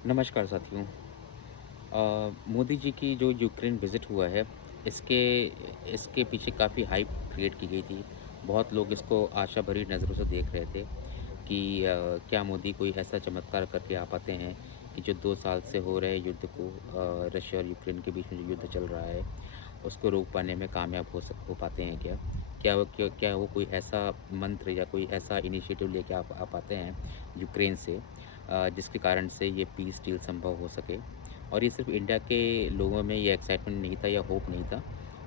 नमस्कार साथियों। मोदी जी की जो यूक्रेन विज़िट हुआ है, इसके इसके पीछे काफ़ी हाइप क्रिएट की गई थी। बहुत लोग इसको आशा भरी नज़रों से देख रहे थे कि क्या मोदी कोई ऐसा चमत्कार करके आ पाते हैं कि जो 2 साल से हो रहे युद्ध को, रशिया और यूक्रेन के बीच में जो युद्ध चल रहा है, उसको रोक पाने में कामयाब हो पाते हैं क्या? क्या वो कोई ऐसा मंत्र या कोई ऐसा इनिशिएटिव लेके आ पाते हैं यूक्रेन से, जिसके कारण से ये पीस डील संभव हो सके? और ये सिर्फ़ इंडिया के लोगों में ये एक्साइटमेंट नहीं था या होप नहीं था,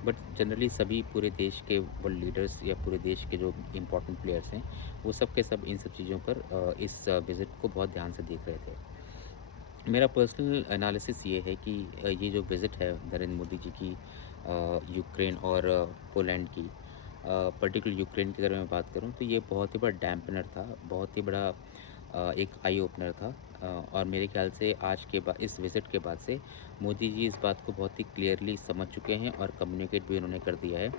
बट जनरली सभी पूरे देश के वर्ल्ड लीडर्स या पूरे देश के जो इम्पोर्टेंट प्लेयर्स हैं, वो सब के सब इन सब चीज़ों पर, इस विज़िट को बहुत ध्यान से देख रहे थे। मेरा पर्सनल एनालिसिस ये है कि ये जो विज़िट है नरेंद्र मोदी जी की, यूक्रेन और पोलैंड की, पर्टिकुलर यूक्रेन की अगर मैं बात करूँ तो ये बहुत ही बड़ा डैम्पनर था, बहुत ही बड़ा एक आई ओपनर था। और मेरे ख़्याल से आज के बाद इस विज़िट के बाद से मोदी जी इस बात को बहुत ही क्लियरली समझ चुके हैं और कम्युनिकेट भी उन्होंने कर दिया है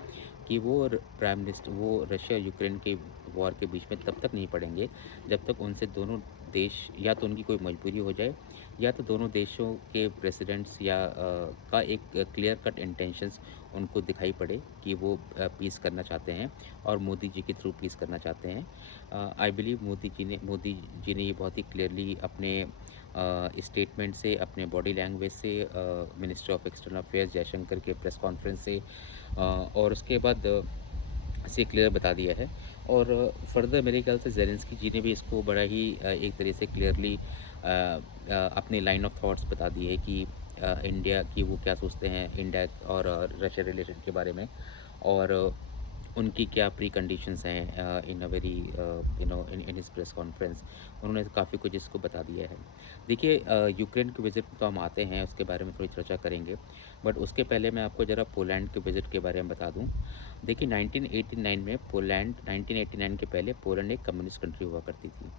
कि वो रशिया और यूक्रेन के वॉर के बीच में तब तक नहीं पड़ेंगे, जब तक उनसे दोनों देश या तो उनकी कोई मजबूरी हो जाए या तो दोनों देशों के प्रेसिडेंट्स या का एक क्लियर कट इंटेंशंस उनको दिखाई पड़े कि वो पीस करना चाहते हैं और मोदी जी के थ्रू पीस करना चाहते हैं। आई बिलीव मोदी जी ने ये बहुत ही क्लियरली अपने स्टेटमेंट से, अपने बॉडी लैंग्वेज से, minister of external affairs Jaishankar के प्रेस कॉन्फ्रेंस से, और उसके बाद से क्लियर बता दिया है। और फर्दर मेरे ख्याल से ज़ेलेंस्की जी ने भी इसको बड़ा ही एक तरह से क्लियरली अपनी लाइन ऑफ थॉट्स बता दी है कि इंडिया की वो क्या सोचते हैं इंडिया और रशिया रिलेशन के बारे में, और उनकी क्या प्री कंडीशंस हैं in a very in in his press conference. उन्होंने काफ़ी कुछ इसको बता दिया है। देखिए, यूक्रेन के विज़िट पे तो हम आते हैं, उसके बारे में थोड़ी चर्चा करेंगे, बट उसके पहले मैं आपको ज़रा पोलैंड के विज़िट के बारे में बता दूँ। देखिए, 1989 के पहले पोलैंड एक कम्युनिस्ट कंट्री हुआ करती थी,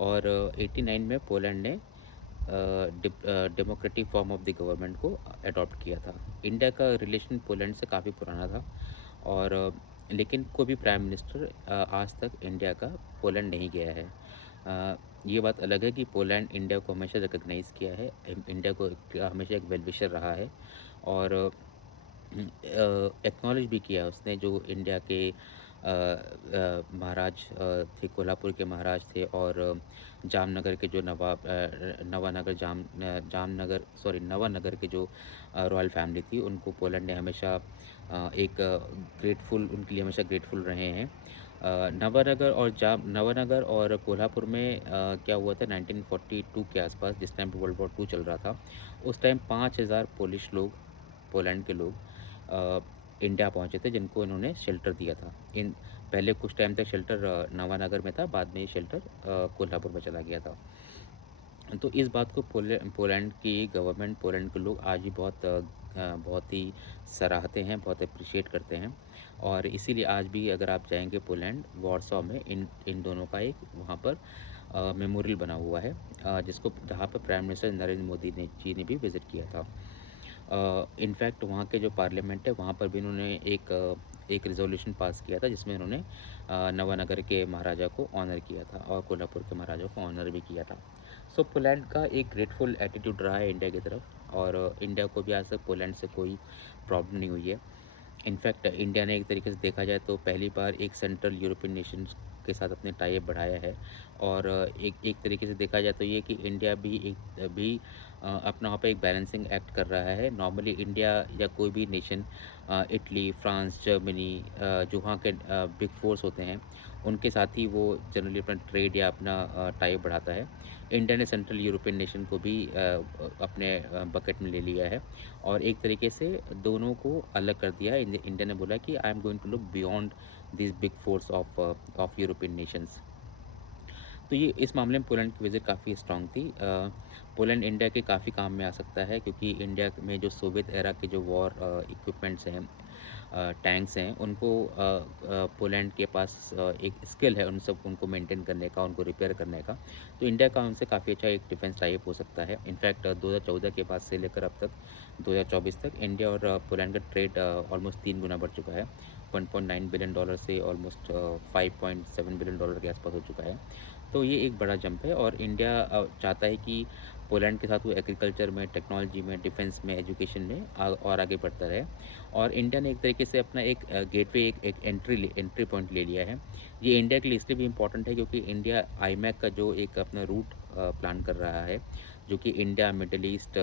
और 89 में पोलैंड ने democratic form of the government को अडॉप्ट किया था। इंडिया का रिलेशन पोलैंड से काफ़ी पुराना था, और लेकिन कोई भी प्राइम मिनिस्टर आज तक इंडिया का पोलैंड नहीं गया है। ये बात अलग है कि पोलैंड इंडिया को हमेशा रिकॉग्नाइज़ किया है, इंडिया को हमेशा एक वेल विशर रहा है, और एक्नॉलेज भी किया उसने जो इंडिया के महाराज थे, कोल्हापुर के महाराज थे, और जामनगर के जो नवानगर के जो रॉयल फैमिली थी, उनको पोलैंड ने हमेशा एक ग्रेटफुल उनके लिए हमेशा ग्रेटफुल रहे हैं। नवानगर और कोल्हापुर में क्या हुआ था 1942 के आसपास, जिस टाइम पे वर्ल्ड वॉर 2 चल रहा था, उस टाइम 5,000 पोलिश लोग, पोलैंड के लोग, अ, इंडिया पहुँचे थे, जिनको इन्होंने शेल्टर दिया था। इन पहले कुछ टाइम तक शेल्टर नवानगर में था, बाद में ये शेल्टर कोल्हापुर में चला गया था। तो इस बात को पोलैंड की गवर्नमेंट, पोलैंड के लोग आज भी बहुत ही सराहते हैं, बहुत एप्रिशिएट करते हैं, और इसीलिए आज भी अगर आप जाएँगे पोलैंड, वॉर्सॉ में इन इन दोनों का एक वहाँ पर मेमोरियल बना हुआ है, जिसको जहाँ पर प्राइम मिनिस्टर नरेंद्र मोदी ने भी विज़िट किया था। इनफैक्ट वहाँ के जो पार्लियामेंट है, वहाँ पर भी इन्होंने एक रिज़ोल्यूशन पास किया था, जिसमें इन्होंने नवानगर के महाराजा को ऑनर किया था और कोल्हापुर के महाराजा को ऑनर भी किया था। सो पोलैंड का एक ग्रेटफुल एटीट्यूड रहा है इंडिया की तरफ, और इंडिया को भी आज तक पोलैंड से कोई प्रॉब्लम नहीं हुई है। इनफैक्ट इंडिया ने एक तरीके से देखा जाए तो पहली बार एक सेंट्रल यूरोपियन नेशंस के साथ अपने टाई अप बढ़ाया है, और एक एक तरीके से देखा जाए तो ये कि इंडिया भी अपना वहाँ पे एक बैलेंसिंग एक्ट कर रहा है। नॉर्मली इंडिया या कोई भी नेशन, इटली, फ्रांस, जर्मनी, जो वहाँ के बिग फोर्स होते हैं, उनके साथ ही वो जनरली अपना ट्रेड या अपना टाई अप बढ़ाता है। इंडिया ने सेंट्रल यूरोपियन नेशन को भी अपने बकेट में ले लिया है, और एक तरीके से दोनों को अलग कर दिया है। इंडिया ने बोला कि I am going to look beyond this big force of European nations. तो ये इस मामले में पोलैंड की विज़िट काफ़ी स्ट्रॉन्ग थी। पोलैंड इंडिया के काफ़ी काम में आ सकता है, क्योंकि इंडिया में जो सोवियत एरा के जो वॉर इक्विपमेंट्स हैं, टैंक्स हैं, उनको पोलैंड के पास एक स्किल है उनको मेंटेन करने का, उनको रिपेयर करने का। तो इंडिया का उनसे काफ़ी अच्छा एक डिफेंस टाई अप हो सकता है। इनफैक्ट 2014 के बाद से लेकर अब तक 2024 तक इंडिया और पोलैंड का ट्रेड ऑलमोस्ट 3 गुना बढ़ चुका है। $1.9 बिलियन से ऑलमोस्ट $5.7 बिलियन के आसपास हो चुका है। तो ये एक बड़ा जंप है और इंडिया चाहता है कि पोलैंड के साथ वो एग्रीकल्चर में, टेक्नोलॉजी में, डिफेंस में, एजुकेशन में और आगे बढ़ता रहे। और इंडिया ने एक तरीके से अपना एक गेटवे, एक एंट्री पॉइंट ले लिया है। ये इंडिया के लिए इसलिए भी इम्पोर्टेंट है क्योंकि इंडिया आईमैक का जो एक अपना रूट प्लान कर रहा है, जो कि इंडिया, मिडल ईस्ट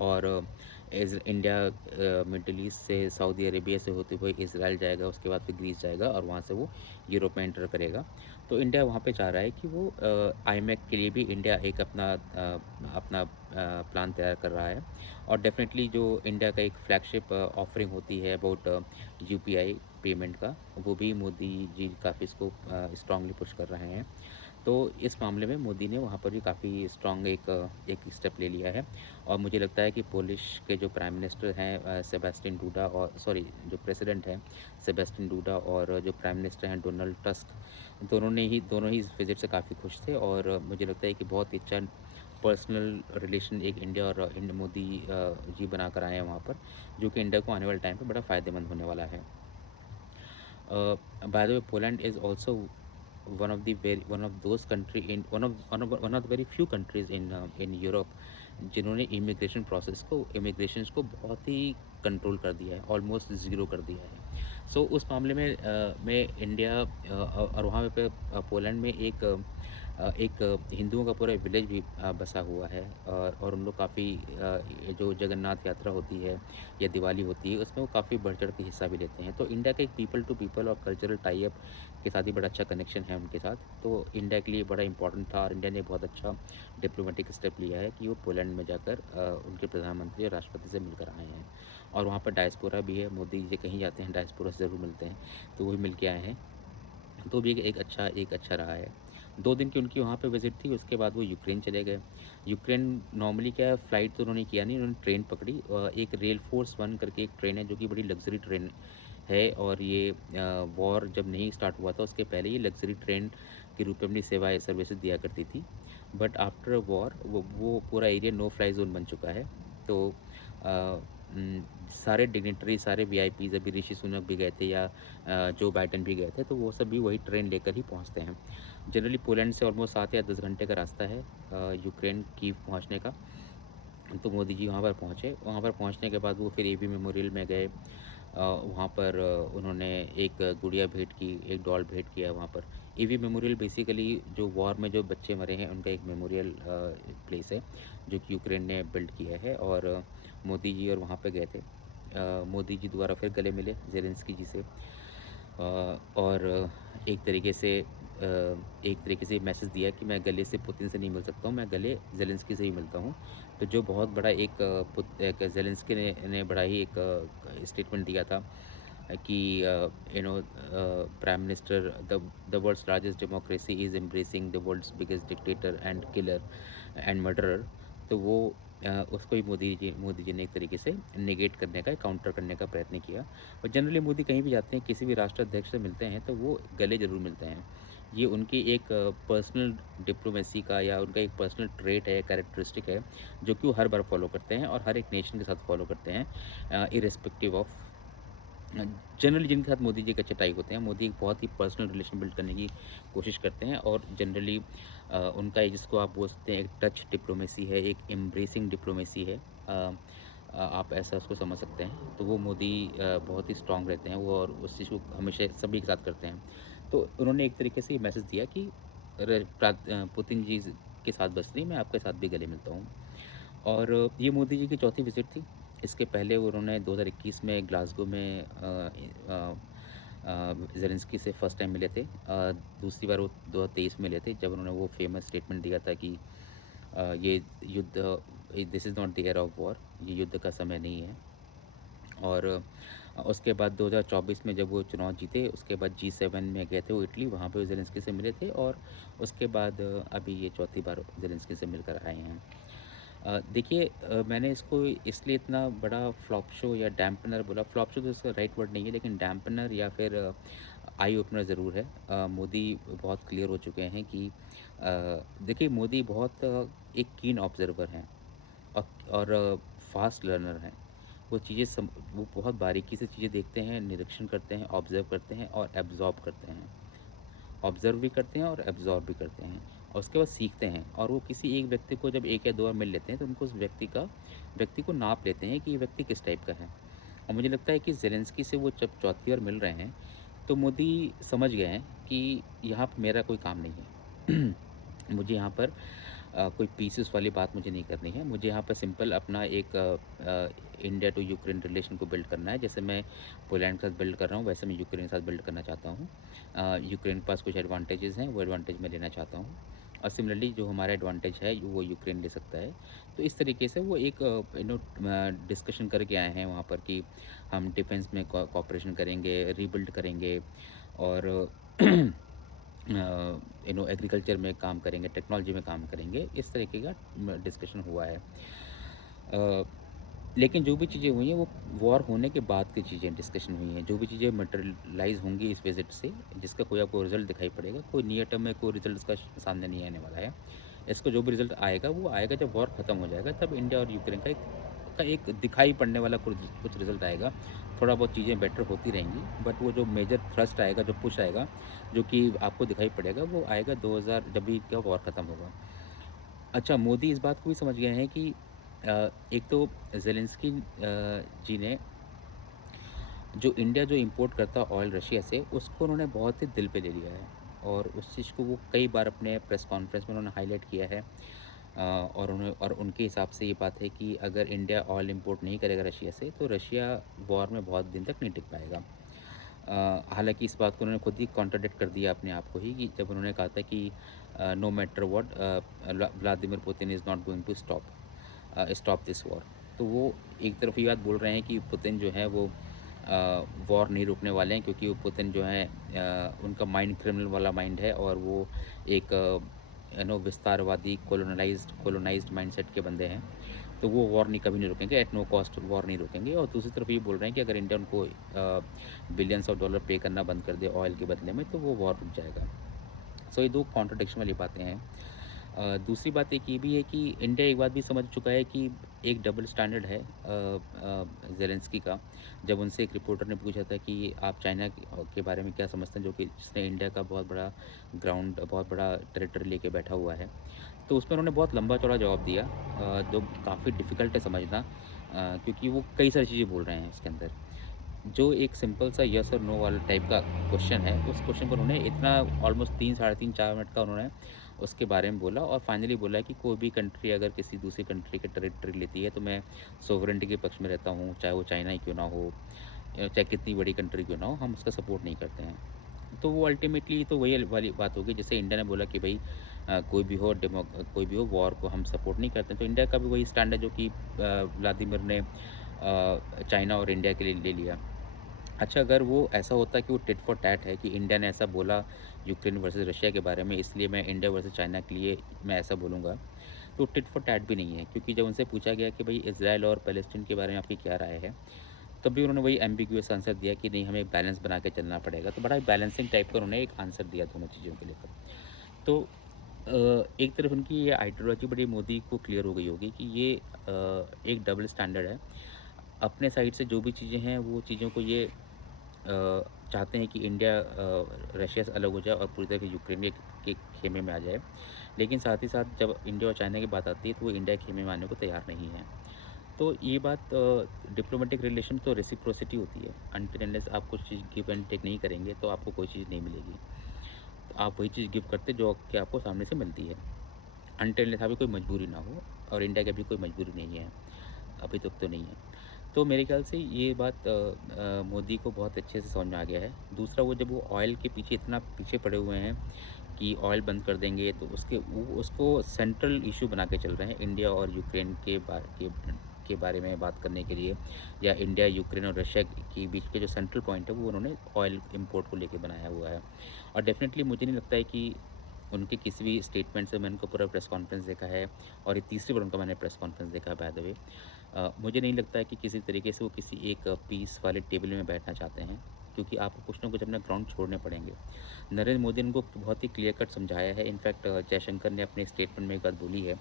और इंडिया मिडल ईस्ट से सऊदी अरेबिया से होते हुए इज़राइल जाएगा, उसके बाद फिर ग्रीस जाएगा और वहाँ से वो यूरोप में एंटर करेगा। तो इंडिया वहाँ पे चाह रहा है कि वो आईमैक के लिए भी इंडिया एक अपना प्लान तैयार कर रहा है। और डेफ़िनेटली जो इंडिया का एक फ्लैगशिप ऑफरिंग होती है अबाउट यूपीआई पेमेंट का, वो भी मोदी जी काफ़ी इसको स्ट्रांगली पुश कर रहे हैं। तो इस मामले में मोदी ने वहाँ पर भी काफ़ी स्ट्रॉन्ग एक स्टेप ले लिया है। और मुझे लगता है कि पोलिश के जो प्राइम मिनिस्टर हैं सेबेस्टियन डूडा, और सॉरी, जो प्रेसिडेंट हैं सेबेस्टियन डूडा, और जो प्राइम मिनिस्टर हैं डोनाल्ड टस्क, दोनों ही इस विज़िट से काफ़ी खुश थे। और मुझे लगता है कि बहुत ही अच्छा पर्सनल रिलेशन एक इंडिया और मोदी जी बनाकर आए हैं वहाँ पर, जो कि इंडिया को आने वाले टाइम पे बड़ा फ़ायदेमंद होने वाला है। By the way, Poland is also one of those country in one of the very few countries in Europe जिन्होंने इमिग्रेशन को बहुत ही कंट्रोल कर दिया है, ऑलमोस्ट ज़ीरो कर दिया है। सो उस मामले में इंडिया और वहाँ पे पोलैंड में एक हिंदुओं का पूरा विलेज भी बसा हुआ है। और उन लोग काफ़ी ये जो जगन्नाथ यात्रा होती है या दिवाली होती है, उसमें वो काफ़ी बढ़-चढ़ के हिस्सा भी लेते हैं। तो इंडिया का एक पीपल टू पीपल और कल्चरल टाई अप के साथ ही बड़ा अच्छा कनेक्शन है उनके साथ। तो इंडिया के लिए बड़ा इम्पोर्टेंट था और इंडिया ने बहुत अच्छा डिप्लोमेटिक स्टेप लिया है कि वो पोलैंड में जाकर उनके प्रधानमंत्री और राष्ट्रपति से मिलकर आए हैं। और वहाँ पर डायस्पोरा भी है, मोदी जी कहीं जाते हैं डायस्पोरा से ज़रूर मिलते हैं, तो वो भी मिल के आए हैं। तो भी एक अच्छा रहा है। 2 दिन की उनकी वहाँ पे विज़िट थी, उसके बाद वो यूक्रेन चले गए। यूक्रेन नॉर्मली क्या है, फ्लाइट तो उन्होंने किया नहीं, उन्होंने ट्रेन पकड़ी। एक रेल फ़ोर्स 1 करके एक ट्रेन है जो कि बड़ी लग्ज़री ट्रेन है। और ये वॉर जब नहीं स्टार्ट हुआ था उसके पहले ये लग्ज़री ट्रेन के रूप में अपनी सेवाएँ सर्विसेज़ दिया करती थी। बट आफ्टर वॉर वो पूरा एरिया नो फ्लाई ज़ोन बन चुका है। तो अ, सारे डिग्निटरी, सारे वीआईपीज़, अभी ऋषि सुनक भी गए थे या जो बाइडेन भी गए थे, तो वो सब भी वही ट्रेन लेकर ही पहुँचते हैं। जनरली पोलैंड से ऑलमोस्ट 7 या 10 घंटे का रास्ता है यूक्रेन कीव पहुँचने का। तो मोदी जी वहाँ पर पहुँचे। वहाँ पर पहुँचने के बाद वो फिर एबी मेमोरियल में गए। वहाँ पर उन्होंने एक गुड़िया भेंट की, एक डॉल भेंट किया वहाँ पर। एबी मेमोरियल बेसिकली जो वॉर में जो बच्चे मरे हैं उनका एक मेमोरियल प्लेस है, जो कि यूक्रेन ने बिल्ड किया है। और मोदी जी और वहाँ पे गए थे। मोदी जी दोबारा फिर गले मिले ज़ेलेंस्की जी से। और एक तरीके से मैसेज दिया कि मैं गले से पुतिन से नहीं मिल सकता हूँ, मैं गले ज़ेलेंस्की से ही मिलता हूँ। तो जो बहुत बड़ा एक ज़ेलेंस्की ने बड़ा ही एक स्टेटमेंट दिया था कि prime minister, the world's largest democracy is embracing the world's biggest dictator and killer and murderer. तो वो उसको ही मोदी जी ने एक तरीके से नेगेट करने का, काउंटर करने का प्रयत्न किया। और जनरली मोदी कहीं भी जाते हैं, किसी भी राष्ट्राध्यक्ष से मिलते हैं, तो वो गले ज़रूर मिलते हैं। ये उनकी एक पर्सनल डिप्लोमेसी का या उनका एक पर्सनल ट्रेट है, कैरेक्टरिस्टिक है, जो कि वो हर बार फ़ॉलो करते हैं और हर एक नेशन के साथ फ़ॉलो करते हैं, इर्रेस्पेक्टिव ऑफ जनरली जिनके साथ मोदी जी के अच्छे टाई होते हैं। मोदी एक बहुत ही पर्सनल रिलेशन बिल्ड करने की कोशिश करते हैं। और जनरली उनका ये जिसको आप बोल सकते हैं एक टच डिप्लोमेसी है, एक एम्ब्रेसिंग डिप्लोमेसी है। आप ऐसा उसको समझ सकते हैं। तो वो मोदी बहुत ही स्ट्रॉन्ग रहते हैं वो, और उस चीज़ को हमेशा सभी के साथ करते हैं। तो उन्होंने एक तरीके से ये मैसेज दिया कि पुतिन जी के साथ बस नहीं, मैं आपके साथ भी गले मिलता हूँ। और ये मोदी जी की चौथी विज़िट थी। इसके पहले उन्होंने 2021 में ग्लासगो में ज़ेलेंस्की से फर्स्ट टाइम मिले थे। दूसरी बार वो 2023 में मिले थे, जब उन्होंने वो फ़ेमस स्टेटमेंट दिया था कि ये युद्ध, this is not the era of war, ये युद्ध का समय नहीं है। और उसके बाद 2024 में जब वो चुनाव जीते, उसके बाद G7 में गए थे वो इटली, वहाँ पे वो ज़ेलेंस्की से मिले थे। और उसके बाद अभी ये चौथी बार ज़ेलेंस्की से मिलकर आए हैं। देखिए, मैंने इसको इसलिए इतना बड़ा फ्लॉप शो या डैम्पनर बोला, फ्लॉप शो तो इसका राइट वर्ड नहीं है, लेकिन डैम्पनर या फिर आई ओपनर ज़रूर है। मोदी बहुत क्लियर हो चुके हैं कि देखिए, मोदी बहुत एक कीन ऑब्ज़र्वर हैं और फ़ास्ट लर्नर हैं। वो बहुत बारीकी से चीज़ें देखते हैं, निरीक्षण करते हैं, ऑब्ज़र्व करते हैं और एब्ज़ॉर्ब करते हैं। ऑब्ज़र्व भी करते हैं और एब्ज़ॉर्ब भी करते हैं और उसके बाद सीखते हैं और वो किसी एक व्यक्ति को जब 1 या 2 बार मिल लेते हैं तो उनको उस व्यक्ति को नाप लेते हैं कि ये व्यक्ति किस टाइप का है। और मुझे लगता है कि ज़ेलेंस्की से वो जब चौथी बार मिल रहे हैं, तो मोदी समझ गए हैं कि यहाँ पे मेरा कोई काम नहीं है। मुझे यहाँ पर कोई पीसेस वाली बात मुझे नहीं करनी है। मुझे यहाँ पर सिंपल अपना एक इंडिया टू यूक्रेन रिलेशन को बिल्ड करना है। जैसे मैं पोलैंड के साथ बिल्ड कर रहा हूँ, वैसे मैं यूक्रेन के साथ बिल्ड करना चाहता हूँ। यूक्रेन के पास कुछ एडवांटेजेस हैं, वो एडवांटेज मैं लेना चाहता हूँ और सिमिलरली जो हमारा एडवांटेज है, वो यूक्रेन ले सकता है। तो इस तरीके से वो एक डिस्कशन करके आए हैं वहाँ पर कि हम डिफेंस में कोऑपरेशन करेंगे, रीबिल्ड करेंगे और एग्रीकल्चर में काम करेंगे, टेक्नोलॉजी में काम करेंगे, इस तरीके का डिस्कशन हुआ है। अ, लेकिन जो भी चीज़ें हुई हैं वो वॉर होने के बाद की चीज़ें डिस्कशन हुई हैं। जो भी चीज़ें मटेरियलाइज़ होंगी इस विज़िट से, जिसका कोई आपको रिज़ल्ट दिखाई पड़ेगा, कोई नियर टर्म में कोई रिज़ल्ट इसका सामने नहीं आने वाला है। इसका जो भी रिज़ल्ट आएगा, वो आएगा जब वॉर ख़त्म हो जाएगा, तब इंडिया और यूक्रेन का एक दिखाई पड़ने वाला कुछ कुछ रिज़ल्ट आएगा। थोड़ा बहुत चीज़ें बेटर होती रहेंगी, बट वो जो मेजर थ्रस्ट आएगा, जो पुश आएगा, जो कि आपको दिखाई पड़ेगा, वो आएगा 2000 जब भी क्या वॉर ख़त्म होगा। अच्छा, मोदी इस बात को भी समझ गए हैं कि एक तो ज़ेलेंस्की जी ने जो इंडिया जो इम्पोर्ट करता है ऑयल रशिया से, उसको उन्होंने बहुत ही दिल पे ले लिया है और उस चीज़ को वो कई बार अपने प्रेस कॉन्फ्रेंस में उन्होंने हाईलाइट किया है। और उनके हिसाब से ये बात है कि अगर इंडिया ऑयल इम्पोर्ट नहीं करेगा रशिया से, तो रशिया वॉर में बहुत दिन तक नहीं टिक पाएगा। हालाँकि इस बात को उन्होंने खुद ही कॉन्ट्राडिक्ट कर दिया अपने आप को ही कि जब उन्होंने कहा था कि no matter what Vladimir Putin is not going to stop this war. तो वो एक तरफ ये बात बोल रहे हैं कि पुतिन जो है वो वॉर नहीं रोकने वाले हैं क्योंकि वो पुतिन जो है उनका माइंड क्रिमिनल वाला माइंड है और वो एक विस्तारवादी कोलोनाइज्ड माइंडसेट के बंदे हैं। तो वो वॉर नहीं कभी नहीं रोकेंगे, एट नो कॉस्ट वॉर नहीं रोकेंगे और दूसरी तरफ ये बोल रहे हैं कि अगर इंडिया उनको बिलियंस ऑफ डॉलर पे करना बंद कर दे ऑयल के बदले में, तो वो वॉर रुक जाएगा। सो ये 2 कॉन्ट्रडिक्शन वाली बातें हैं। दूसरी बात एक ये भी है कि इंडिया एक बात भी समझ चुका है कि एक डबल स्टैंडर्ड है ज़ेलेंस्की का। जब उनसे एक रिपोर्टर ने पूछा था कि आप चाइना के बारे में क्या समझते हैं, जो कि जिसने इंडिया का बहुत बड़ा टेरिटरी लेके बैठा हुआ है। तो उसमें उन्होंने बहुत लंबा-चौड़ा जवाब दिया जो काफ़ी डिफ़िकल्ट है समझना क्योंकि वो कई सारी चीज़ें बोल रहे हैं इसके अंदर। जो एक सिंपल सा येस और नो वाला टाइप का क्वेश्चन है, उस क्वेश्चन पर उन्होंने इतना ऑलमोस्ट 3 साढ़े 3 4 मिनट का उन्होंने उसके बारे में बोला और फाइनली बोला कि कोई भी कंट्री अगर किसी दूसरी कंट्री की टेरिटरी लेती है, तो मैं सॉवरेनिटी के पक्ष में रहता हूँ, चाहे वो चाइना ही क्यों ना हो चाहे कितनी बड़ी कंट्री क्यों ना हो, हम उसका सपोर्ट नहीं करते हैं। तो वो अल्टीमेटली तो वही वाली बात होगी जैसे इंडिया ने बोला कि भई कोई भी हो वॉर को हम सपोर्ट नहीं करते। तो इंडिया का भी वही स्टैंड है जो कि व्लादिमीर ने चाइना और इंडिया के लिए ले लिया। अच्छा, अगर वो ऐसा होता कि वो टिट फॉर टैट है कि इंडिया ने ऐसा बोला यूक्रेन वर्सेस रशिया के बारे में, इसलिए मैं इंडिया वर्सेस चाइना के लिए मैं ऐसा बोलूँगा, तो टिट फॉर टैट भी नहीं है क्योंकि जब उनसे पूछा गया कि भई इज़राइल और पैलेस्टीन के बारे में आपकी क्या राय है? तब भी उन्होंने वही एम्बिगुअस आंसर दिया कि नहीं, हमें बैलेंस बना के चलना पड़ेगा। तो बड़ा बैलेंसिंग टाइप का उन्होंने एक आंसर दिया दोनों चीज़ों को लेकर। तो एक तरफ उनकी ये आइडियोलॉजी बड़ी मोदी को क्लियर हो गई होगी कि ये एक डबल स्टैंडर्ड है। अपने साइड से जो भी चीज़ें हैं वो चीज़ों को ये चाहते हैं कि इंडिया रशिया से अलग हो जाए और पूरी तरह से यूक्रेन के खेमे में आ जाए। लेकिन साथ ही साथ जब इंडिया और चाइना की बात आती है तो वो इंडिया के खेमे में आने को तैयार नहीं है। तो ये बात डिप्लोमेटिक रिलेशन तो रेसिप्रोसिटी होती है। अनटिल अनलेस आप कुछ चीज़ गिव एंड टेक नहीं करेंगे तो आपको कोई चीज़ नहीं मिलेगी। तो आप वही चीज़ गिव करते जो कि आपको सामने से मिलती है। अनटिल अनलेस आपकी कोई मजबूरी ना हो और इंडिया की भी कोई मजबूरी नहीं है। अभी तक तो नहीं है। तो मेरे ख़्याल से ये बात मोदी को बहुत अच्छे से समझ में आ गया है। दूसरा वो जब वो ऑयल के पीछे इतना पीछे पड़े हुए हैं कि ऑयल बंद कर देंगे तो वो उसको सेंट्रल इश्यू बना के चल रहे हैं इंडिया और यूक्रेन के बारे में बात करने के लिए या इंडिया, यूक्रेन और रशिया के बीच के जो सेंट्रल पॉइंट है वो उन्होंने ऑयल इम्पोर्ट को लेके बनाया हुआ है। और डेफ़िनेटली मुझे नहीं लगता है कि उनके किसी भी स्टेटमेंट से मैंने उनका पूरा प्रेस कॉन्फ्रेंस देखा है और ये तीसरी बार उनका मैंने प्रेस कॉन्फ्रेंस देखा है बाय द वे। मुझे नहीं लगता है कि किसी तरीके से वो किसी एक पीस वाले टेबल में बैठना चाहते हैं क्योंकि आपको कुछ ना कुछ अपना ग्राउंड छोड़ने पड़ेंगे। नरेंद्र मोदी ने उनको बहुत ही क्लियर कट समझाया है। इनफैक्ट जयशंकर ने अपने स्टेटमेंट में एक बात बोली है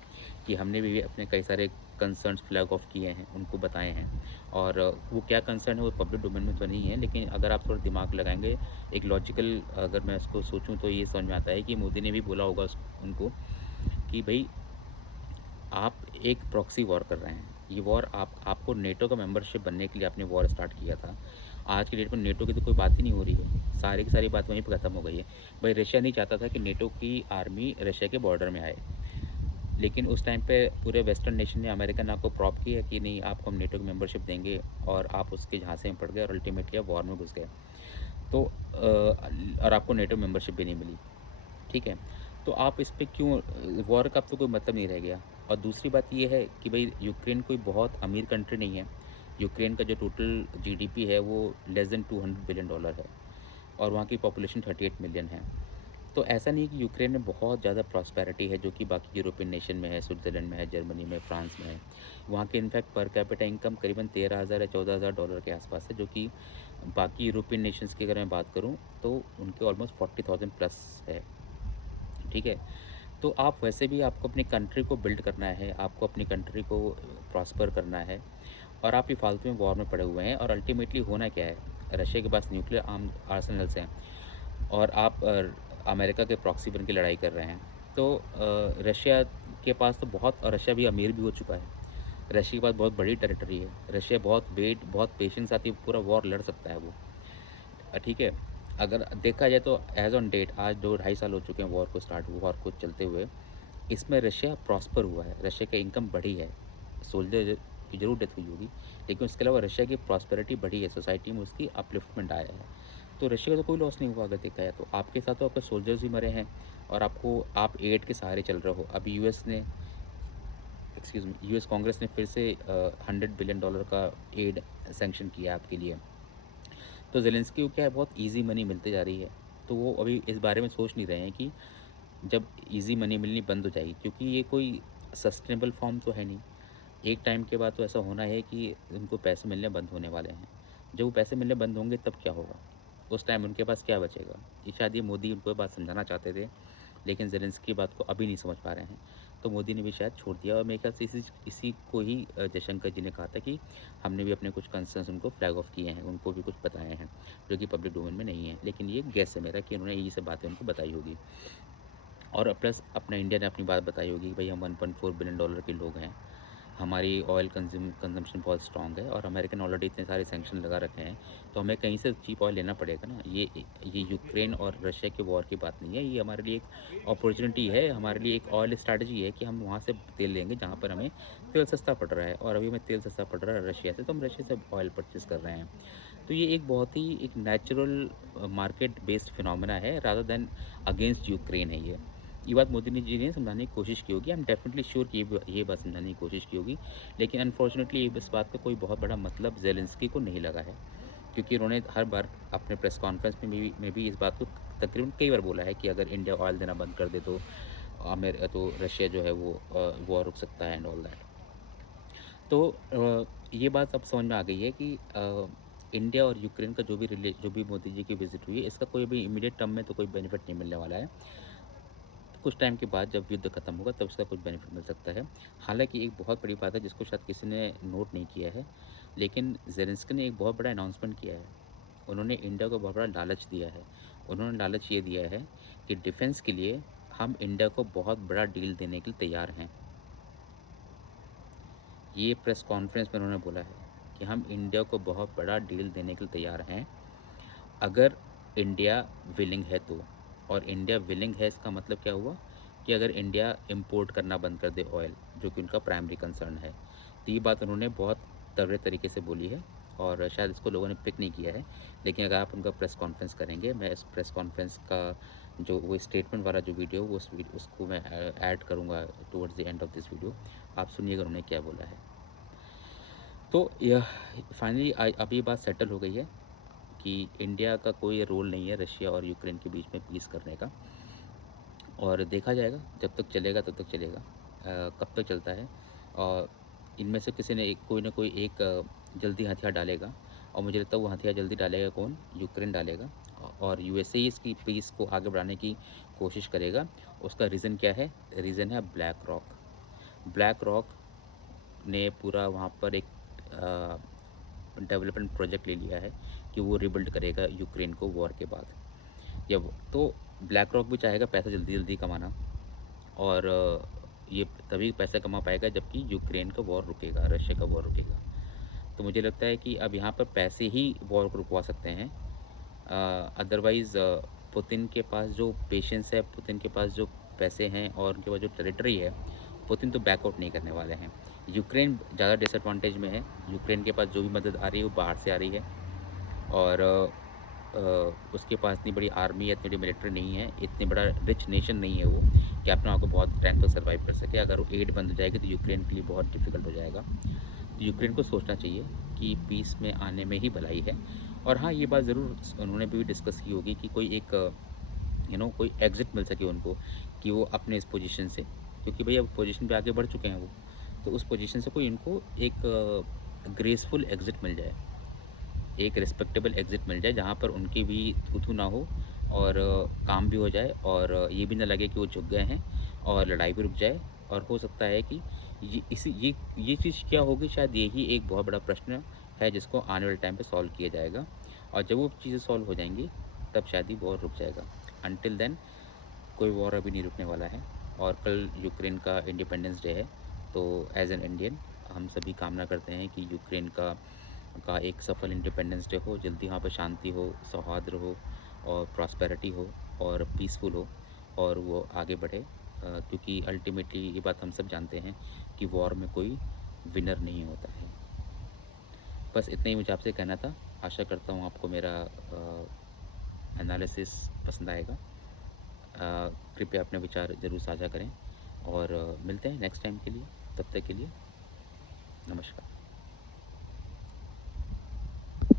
कि हमने भी अपने कई सारे कंसर्न्स फ्लैग ऑफ किए हैं, उनको बताए हैं। और वो क्या कंसर्न है वो पब्लिक डोमेन में तो नहीं है, लेकिन अगर आप थोड़ा दिमाग लगाएँगे, एक लॉजिकल अगर मैं इसको सोचूँ तो ये समझ में आता है कि मोदी ने भी बोला होगा उनको कि भई आप एक प्रॉक्सी वॉर कर रहे हैं। ये वॉर आपको नेटो का मेंबरशिप बनने के लिए आपने वॉर स्टार्ट किया था। आज की डेट में नेटो की तो कोई बात ही नहीं हो रही है। सारी की सारी बात वहीं पे खत्म हो गई है। भाई रशिया नहीं चाहता था कि नेटो की आर्मी रशिया के बॉर्डर में आए। लेकिन उस टाइम पे पूरे वेस्टर्न नेशन ने अमेरिकन आपको प्रॉप किया कि नहीं आपको हम नेटो की मेंबरशिप देंगे, और आप उसके झांसे में पड़ गए और अल्टीमेटली आप वॉर में घुस गए। तो और आपको नेटो मेंबरशिप भी नहीं मिली। ठीक है? तो आप इस पे क्यों वॉर का अब तो कोई मतलब नहीं रह गया। और दूसरी बात ये है कि भई यूक्रेन कोई बहुत अमीर कंट्री नहीं है। यूक्रेन का जो टोटल जीडीपी है वो लेस देन $200 बिलियन है, और वहाँ की पॉपुलेशन 38 मिलियन है। तो ऐसा नहीं है कि यूक्रेन में बहुत ज़्यादा प्रॉस्पेरिटी है जो कि बाकी यूरोपियन नेशन में है, स्विट्ज़रलैंड में है, जर्मनी में, फ्रांस में है। वहाँ के इनफैक्ट पर कैपिटा इनकम करीबन 13,000 या $14,000 के आसपास है, जो कि बाकी यूरोपियन नेशंस की अगर मैं बात करूँ तो उनके ऑलमोस्ट 40,000 प्लस है। ठीक है? तो आप वैसे भी आपको अपनी कंट्री को बिल्ड करना है, आपको अपनी कंट्री को प्रॉस्पर करना है, और आप ये फालतू में वॉर में पड़े हुए हैं, और अल्टीमेटली होना क्या है? रशिया के पास न्यूक्लियर आर्सेनल्स हैं, और आप अमेरिका के प्रॉक्सी बन के लड़ाई कर रहे हैं। तो रशिया के पास तो बहुत, और रशिया भी अमीर भी हो चुका है। रशिया के पास बहुत बड़ी टेरिटरी है। रशिया बहुत वेट, बहुत पेशेंस साथ ही पूरा वॉर लड़ सकता है वो। ठीक है? अगर देखा जाए तो एज़ ऑन डेट आज 2 ढाई साल हो चुके हैं वॉर को चलते हुए। इसमें रशिया प्रॉस्पर हुआ है, रशिया की इनकम बढ़ी है। सोल्जर की ज़रूर डेथ हुई होगी, लेकिन उसके अलावा रशिया की प्रॉस्पेरिटी बढ़ी है, सोसाइटी में उसकी अपलिफ्टमेंट आया है। तो रशिया का तो कोई लॉस नहीं हुआ अगर देखा जाए तो। आपके साथ तो आपके सोल्जर्स भी मरे हैं, और आप एड के सहारे चल रहे हो। अभी यूएस कांग्रेस ने फिर से $100 बिलियन का एड सैंक्शन किया है आपके लिए। तो ज़ेलेंस्की को क्या है, बहुत ईज़ी मनी मिलती जा रही है। तो वो अभी इस बारे में सोच नहीं रहे हैं कि जब ईज़ी मनी मिलनी बंद हो जाएगी, क्योंकि ये कोई सस्टेनेबल फॉर्म तो है नहीं। एक टाइम के बाद तो ऐसा होना है कि उनको पैसे मिलने बंद होने वाले हैं। जब वो पैसे मिलने बंद होंगे तब क्या होगा? उस टाइम उनके पास क्या बचेगा? ये शायद ये मोदी उनको ये बात समझाना चाहते थे, लेकिन ज़ेलेंस्की की बात को अभी नहीं समझ पा रहे हैं। तो मोदी ने भी शायद छोड़ दिया, और मेरे ख्याल से इसी को ही जयशंकर जी ने कहा था कि हमने भी अपने कुछ कंसर्न्स उनको फ्लैग ऑफ किए हैं, उनको भी कुछ बताए हैं, जो कि पब्लिक डोमेन में नहीं है। लेकिन ये गेस है मेरा कि उन्होंने ये सब बातें उनको बताई होगी। और प्लस अपना इंडिया ने अपनी बात बताई होगी कि भई हम $1.4 बिलियन के लोग हैं। हमारी ऑयल कंज़म्पशन बहुत स्ट्रॉन्ग है, और अमेरिका ने ऑलरेडी इतने सारे सैंक्शन लगा रखे हैं, तो हमें कहीं से चीप ऑयल लेना पड़ेगा ना। ये यूक्रेन और रशिया के वॉर की बात नहीं है, ये हमारे लिए एक अपॉर्च्युनिटी है, हमारे लिए एक ऑयल स्ट्रैटेजी है कि हम वहाँ से तेल लेंगे जहाँ पर हमें तेल सस्ता पड़ रहा है, और अभी हमें तेल सस्ता पड़ रहा है रशिया से, तो हम रशिया से ऑयल परचेज़ कर रहे हैं। तो ये एक बहुत ही एक नेचुरल मार्केट बेस्ड फिनोमेना है, रादर दैन अगेंस्ट यूक्रेन है ये। ये बात मोदी ने जी ने समझाने की कोशिश की होगी। आई एम डेफिनिटली श्योर कि ये बात समझाने की कोशिश की होगी। लेकिन अनफॉर्चुनेटली इस बात का कोई बहुत बड़ा मतलब ज़ेलेंस्की को नहीं लगा है। क्योंकि उन्होंने हर बार अपने प्रेस कॉन्फ्रेंस में भी इस बात को तकरीबन कई बार बोला है कि अगर इंडिया ऑयल देना बंद कर दे तो तो रशिया जो है वो वॉर रुक सकता है एंड ऑल दैट। तो ये बात अब समझ में आ गई है कि इंडिया और यूक्रेन का जो भी मोदी जी की विज़िट हुई है, इसका कोई भी इमीडिएट टर्म में तो कोई बेनिफिट नहीं मिलने वाला है। कुछ टाइम के बाद जब युद्ध खत्म होगा तब इसका कुछ बेनिफिट मिल सकता है। हालाँकि एक बहुत बड़ी बात है जिसको शायद किसी ने नोट नहीं किया है, लेकिन ज़ेलेंस्की ने एक बहुत बड़ा अनाउंसमेंट किया है। उन्होंने इंडिया को बहुत बड़ा लालच दिया है। उन्होंने लालच ये दिया है कि डिफेंस के लिए हम इंडिया को बहुत बड़ा डील देने के लिए तैयार हैं। ये प्रेस कॉन्फ्रेंस में उन्होंने बोला है कि हम इंडिया को बहुत बड़ा डील देने के लिए तैयार हैं, अगर इंडिया विलिंग है तो। और इंडिया विलिंग है इसका मतलब क्या हुआ कि अगर इंडिया इंपोर्ट करना बंद कर दे ऑयल, जो कि उनका प्राइमरी कंसर्न है। तो ये बात उन्होंने बहुत तगड़े तरीके से बोली है, और शायद इसको लोगों ने पिक नहीं किया है। लेकिन अगर आप उनका प्रेस कॉन्फ्रेंस करेंगे, मैं इस प्रेस कॉन्फ्रेंस का जो वो स्टेटमेंट वाला जो वीडियो, उसको मैं ऐड करूँगा towards the end of this video. आप सुनिएगा उन्होंने क्या बोला है। तो यह फाइनली अब ये बात सेटल हो गई है कि इंडिया का कोई रोल नहीं है रशिया और यूक्रेन के बीच में पीस करने का, और देखा जाएगा जब तक चलेगा तब तक चलेगा। कब तक चलता है, और इनमें से किसी ने कोई ना कोई एक जल्दी हथियार डालेगा, और मुझे लगता है वो हथियार जल्दी डालेगा कौन? यूक्रेन डालेगा और यूएसए ही इसकी पीस को आगे बढ़ाने की कोशिश करेगा। उसका रीज़न क्या है? रीज़न है ब्लैक रॉक। ब्लैक रॉक ने पूरा वहाँ पर एक डेवलपमेंट प्रोजेक्ट ले लिया है कि वो रिबिल्ड करेगा यूक्रेन को वॉर के बाद। या वो तो ब्लैक रॉक भी चाहेगा पैसा जल्दी-जल्दी कमाना और ये तभी पैसा कमा पाएगा जबकि यूक्रेन का वॉर रुकेगा, रशिया का वॉर रुकेगा। तो मुझे लगता है कि अब यहाँ पर पैसे ही वॉर को रुकवा सकते हैं। अदरवाइज़ पुतिन के पास जो पेशेंस है, पुतिन के पास जो पैसे हैं और उनके पास जो टेरिटरी है, पुतिन तो बैक आउट नहीं करने वाले हैं। यूक्रेन ज़्यादा डिसएडवांटेज में है। यूक्रेन के पास जो भी मदद आ रही है वो बाहर से आ रही है और उसके पास इतनी बड़ी आर्मी या इतनी बड़ी मिलिट्री नहीं है, इतनी बड़ा रिच नेशन नहीं है वो कि अपने आप को बहुत टाइम तक सर्वाइव कर सके। अगर वो एड बंद हो जाएगी तो यूक्रेन के लिए बहुत डिफ़िकल्ट हो जाएगा। तो यूक्रेन को सोचना चाहिए कि पीस में आने में ही भलाई है। और हाँ, ये बात ज़रूर उन्होंने भी डिस्कस की होगी कि कोई एक कोई एग्ज़िट मिल सके उनको कि वो अपने इस पोज़ीशन से, क्योंकि भई अब पोज़ीशन पे आगे बढ़ चुके हैं वो। तो उस पोज़ीशन से कोई इनको एक ग्रेसफुल एग्ज़िट मिल जाए। एक रिस्पेक्टेबल एग्ज़िट मिल जाए जहाँ पर उनकी भी थू-थू ना हो और काम भी हो जाए और ये भी ना लगे कि वो झुक गए हैं और लड़ाई भी रुक जाए। और हो सकता है कि ये चीज़ क्या होगी, शायद यही एक बहुत बड़ा प्रश्न है जिसको आने वाले टाइम पे सॉल्व किया जाएगा। और जब वो चीज़ें सॉल्व हो जाएँगी तब शायद ये वॉर रुक जाएगा। अंटिल देन कोई वॉर अभी नहीं रुकने वाला है। और कल यूक्रेन का इंडिपेंडेंस डे है, तो एज़ एन इंडियन हम सभी कामना करते हैं कि यूक्रेन का एक सफल इंडिपेंडेंस डे हो, जल्दी वहाँ पे शांति हो, सौहार्द हो और प्रॉस्पेरिटी हो और पीसफुल हो और वो आगे बढ़े। क्योंकि अल्टीमेटली ये बात हम सब जानते हैं कि वॉर में कोई विनर नहीं होता है। बस इतना ही मुझे आपसे कहना था। आशा करता हूँ आपको मेरा एनालिसिस पसंद आएगा। कृपया अपने विचार ज़रूर साझा करें और मिलते हैं नेक्स्ट टाइम के लिए। तब तक के लिए नमस्कार।